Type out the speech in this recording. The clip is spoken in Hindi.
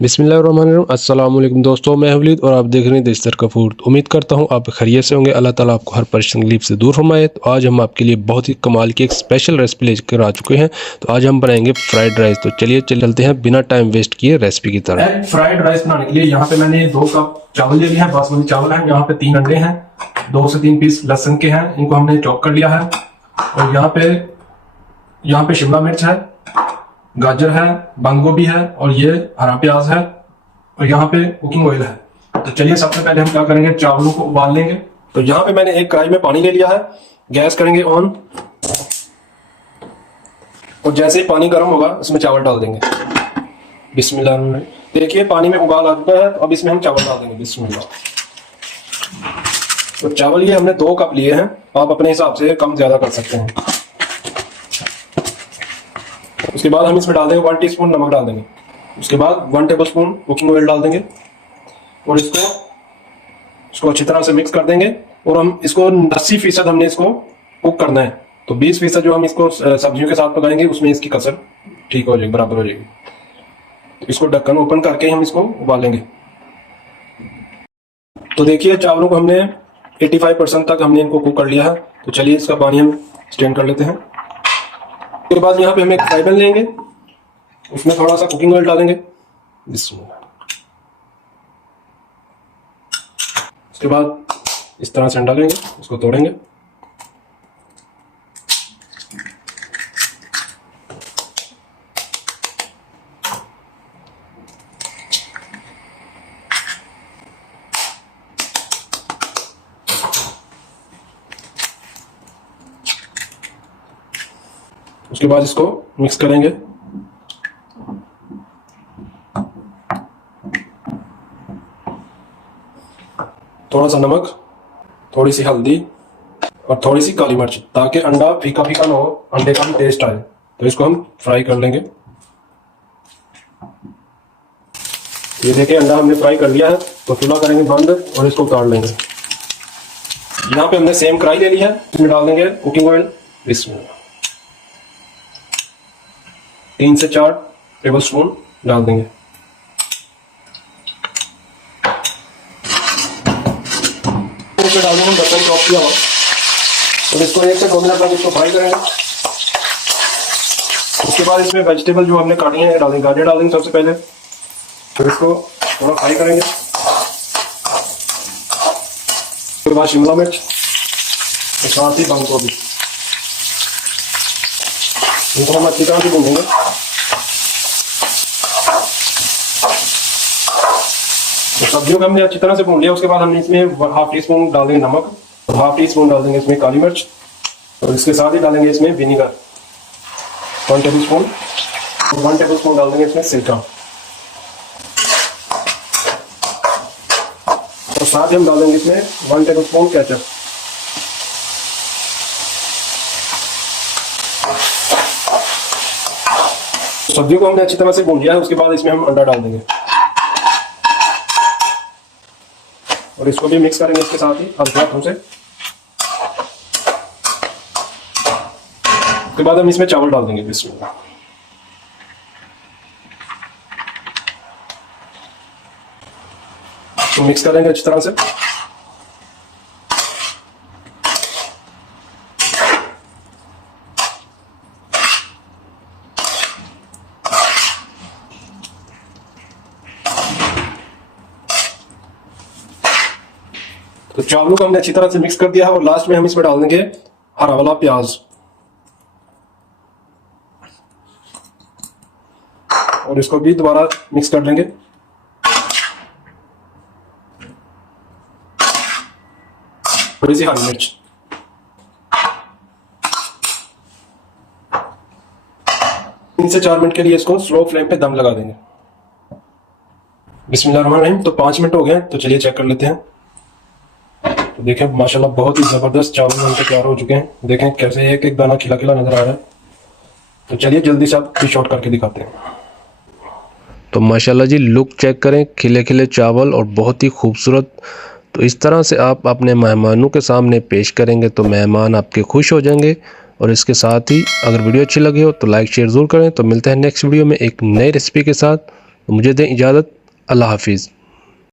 बिस्मिल्लाहिर्रहमानिर्रहीम। अस्सलाम वालेकुम दोस्तों, मैं हवलीद और आप देख रहे हैं देश का फूड। उम्मीद करता हूं आप खैरियत से होंगे। अल्लाह ताला आपको हर परेशानी तकलीफ से दूर फरमाए। तो आज हम आपके लिए बहुत ही कमाल की एक स्पेशल रेसिपी लेकर आ चुके हैं। तो आज हम बनाएंगे फ्राइड राइस। तो चलिए चलते हैं बिना टाइम वेस्ट किए रेसिपी की तरफ। फ्राइड राइस बनाने के लिए यहाँ पे मैंने 2 कप चावल ले लिया है, बासमती चावल है। यहाँ पे 3 अंडे हैं, 2 से 3 पीस लहसुन के हैं, इनको हमने चॉप कर लिया है। और यहाँ पे शिमला मिर्च है, गाजर है, बंद गोभी है और ये हरा प्याज है और यहाँ पे कुकिंग ऑयल है। तो चलिए सबसे पहले हम क्या करेंगे, चावलों को उबाल लेंगे। तो यहाँ पे मैंने एक कढ़ाई में पानी ले लिया है, गैस करेंगे ऑन और जैसे ही पानी गर्म होगा उसमें चावल डाल देंगे। बिस्मिल्लाह। देखिए पानी में उबाल आ चुका है, तो अब इसमें हम चावल डाल देंगे। बिस्मिल्लाह। तो चावल ये हमने 2 कप लिए हैं, आप अपने हिसाब से कम ज्यादा कर सकते हैं। उसके बाद हम इसमें डाल देंगे 1 टीस्पून नमक डाल देंगे। उसके बाद 1 टेबलस्पून कुकिंग ऑयल डाल देंगे और इसको अच्छी तरह से मिक्स कर देंगे। और हम इसको 80% हमने इसको कुक करना है। तो 20% जो हम इसको सब्जियों के साथ पकाएंगे उसमें इसकी कसर ठीक हो जाएगी, बराबर हो जाएगी। तो इसको ढक्कन ओपन करके हम इसको उबालेंगे। तो देखिए चावलों को हमने 85% तक हमने इनको कुक कर लिया है। तो चलिए इसका पानी हम स्ट्रेन कर लेते हैं। उसके बाद यहाँ पे हम एक फ्राई पैन लेंगे, उसमें थोड़ा सा कुकिंग ऑयल डालेंगे। उसके बाद इस तरह से डालेंगे, उसको तोड़ेंगे। उसके बाद इसको मिक्स करेंगे। थोड़ा सा नमक, थोड़ी सी हल्दी और थोड़ी सी काली मिर्च, ताकि अंडा फीका फीका ना हो, अंडे का भी टेस्ट आए। तो इसको हम फ्राई कर लेंगे। ये देखिए अंडा हमने फ्राई कर लिया है। तो चूल्हा करेंगे बंद और इसको उतार लेंगे। यहाँ पे हमने सेम कढ़ाई ले ली है, इसमें डाल देंगे कुकिंग ऑयल। इसमें 3 से 4 टेबल स्पून डाल देंगे। डाल देंगे बर्तन चॉप किया हुआ और इसको 1 से 2 मिनट तक इसको फ्राई करेंगे। उसके बाद इसमें वेजिटेबल जो हमने काटी है डालेंगे। गाजर डालेंगे सबसे पहले, फिर इसको थोड़ा फ्राई करेंगे। उसके बाद शिमला मिर्च और साथ ही बंद गोभी, इनको हम अच्छी तरह से भूनेंगे। तो सब्जियों को हमने अच्छी तरह से भून लिया। उसके बाद हमने इसमें 1/2 टीस्पून डाल देंगे नमक और 1/2 टीस्पून डाल देंगे इसमें काली मिर्च और इसके साथ ही डालेंगे इसमें विनीगर 1 टेबलस्पून और 1 टेबलस्पून डाल देंगे इसमें सिरका और साथ ही हम डाल देंगे इसमें 1 टेबलस्पून केचप। सब्जियों को हमने अच्छी तरह से भून लिया है। उसके बाद इसमें हम अंडा डाल देंगे और इसको भी मिक्स करेंगे इसके साथ ही हल्के हाथों से। उसके बाद हम इसमें चावल डाल देंगे। बिस्मिल्लाह। तो मिक्स करेंगे अच्छी तरह से। तो चावलों को हमने अच्छी तरह से मिक्स कर दिया है और लास्ट में हम इसमें डाल देंगे हरा वाला प्याज और इसको भी दोबारा मिक्स कर लेंगे। थोड़ी सी हरी मिर्च। 3 से 4 मिनट के लिए इसको स्लो फ्लेम पे दम लगा देंगे। बिस्मिल्लाहिर्रहमानिर्रहीम। तो 5 मिनट हो गए, तो चलिए चेक कर लेते हैं। तो देखें माशाल्लाह बहुत ही जबरदस्त चावल बनके तैयार हो चुके हैं। देखें कैसे एक एक दाना खिला खिला नजर आ रहा है। तो चलिए जल्दी से आप फिश आउट करके दिखाते हैं। तो माशाल्लाह जी, लुक चेक करें, खिले खिले चावल और बहुत ही खूबसूरत। तो इस तरह से आप अपने मेहमानों के सामने पेश करेंगे तो मेहमान आपके खुश हो जाएंगे। और इसके साथ ही अगर वीडियो अच्छी लगी हो तो लाइक शेयर ज़रूर करें। तो मिलते हैं नेक्स्ट वीडियो में एक नई रेसिपी के साथ। मुझे दें इजाज़त। अल्लाह हाफिज़।